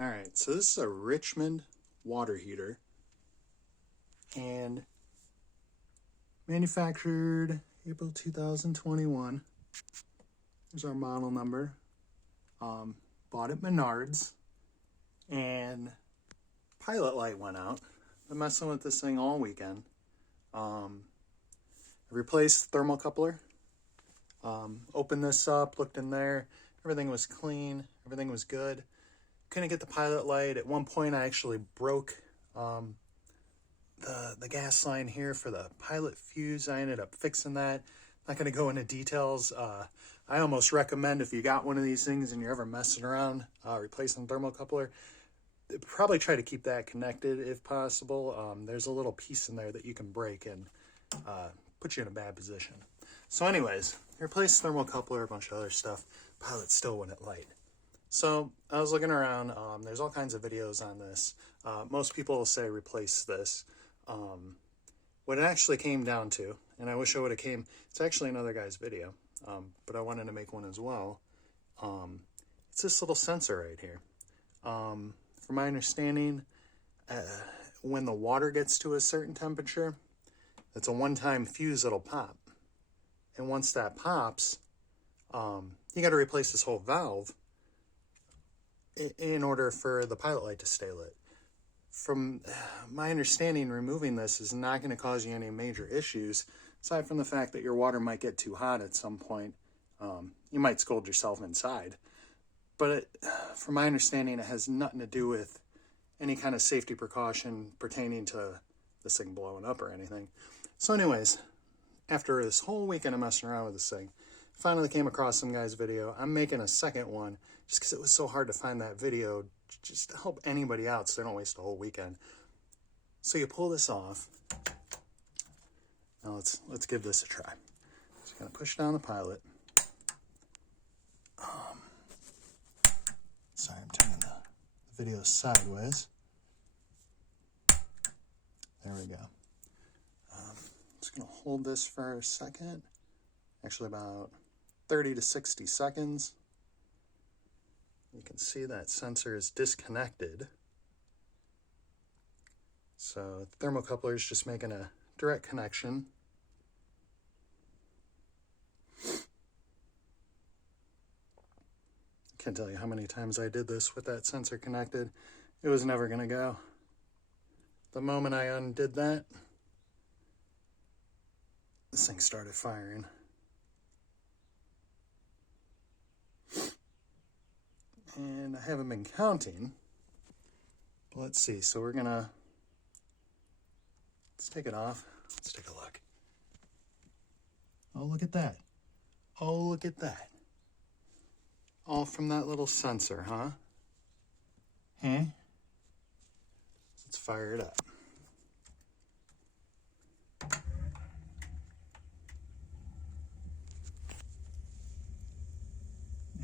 All right, so this is a Richmond water heater and manufactured April 2021. Here's our model number. Bought at Menards, and pilot light went out. Been messing with this thing all weekend. I replaced the thermocoupler. Opened this up, looked in there. Everything was clean. Everything was good. Couldn't get the pilot light. At one point, I actually broke the gas line here for the pilot fuse. I ended up fixing that. Not going to go into details. I almost recommend, if you got one of these things and you're ever messing around replacing the thermocoupler, probably try to keep that connected if possible. There's a little piece in there that you can break and put you in a bad position. So anyways, replaced the thermocoupler, a bunch of other stuff. Pilot still wouldn't light. So I was looking around. There's all kinds of videos on this. Most people will say replace this. What it actually came down to, and I wish I would have came, it's actually another guy's video, but I wanted to make one as well. It's this little sensor right here. From my understanding, when the water gets to a certain temperature, it's a one-time fuse that'll pop. And once that pops, you got to replace this whole valve in order for the pilot light to stay lit. From my understanding, removing this is not going to cause you any major issues, aside from the fact that your water might get too hot at some point. You might scold yourself inside. But from my understanding, it has nothing to do with any kind of safety precaution pertaining to this thing blowing up or anything. So anyways, after this whole weekend of messing around with this thing, finally came across some guy's video. I'm making a second one just because it was so hard to find that video, just to help anybody out so they don't waste a whole weekend. So you pull this off. Now let's give this a try. Just gonna push down the pilot. Sorry, I'm turning the video sideways. There we go. Just gonna hold this for a second. Actually about 30 to 60 seconds. You can see that sensor is disconnected. So the thermocoupler is just making a direct connection. Can't tell you how many times I did this with that sensor connected. It was never gonna go. The moment I undid that, this thing started firing. And I haven't been counting, but let's see. So let's take it off. Let's take a look. Oh, look at that. Oh, look at that. All from that little sensor, huh? Let's fire it up.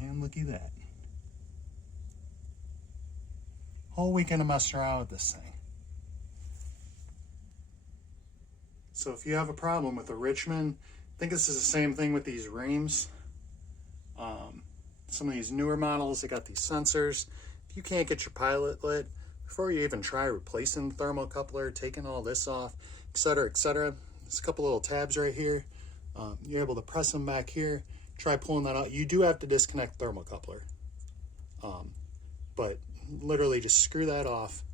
And looky that. Whole weekend of messing around with this thing. So if you have a problem with the Richmond, I think this is the same thing with these Rheems. Some of these newer models, they got these sensors. If you can't get your pilot lit, before you even try replacing the thermocoupler, taking all this off, etc., etc., there's a couple little tabs right here. You're able to press them back here. Try pulling that out. You do have to disconnect the thermocoupler. But literally just screw that off,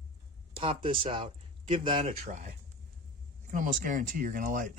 pop this out, give that a try. I can almost guarantee you're going to light.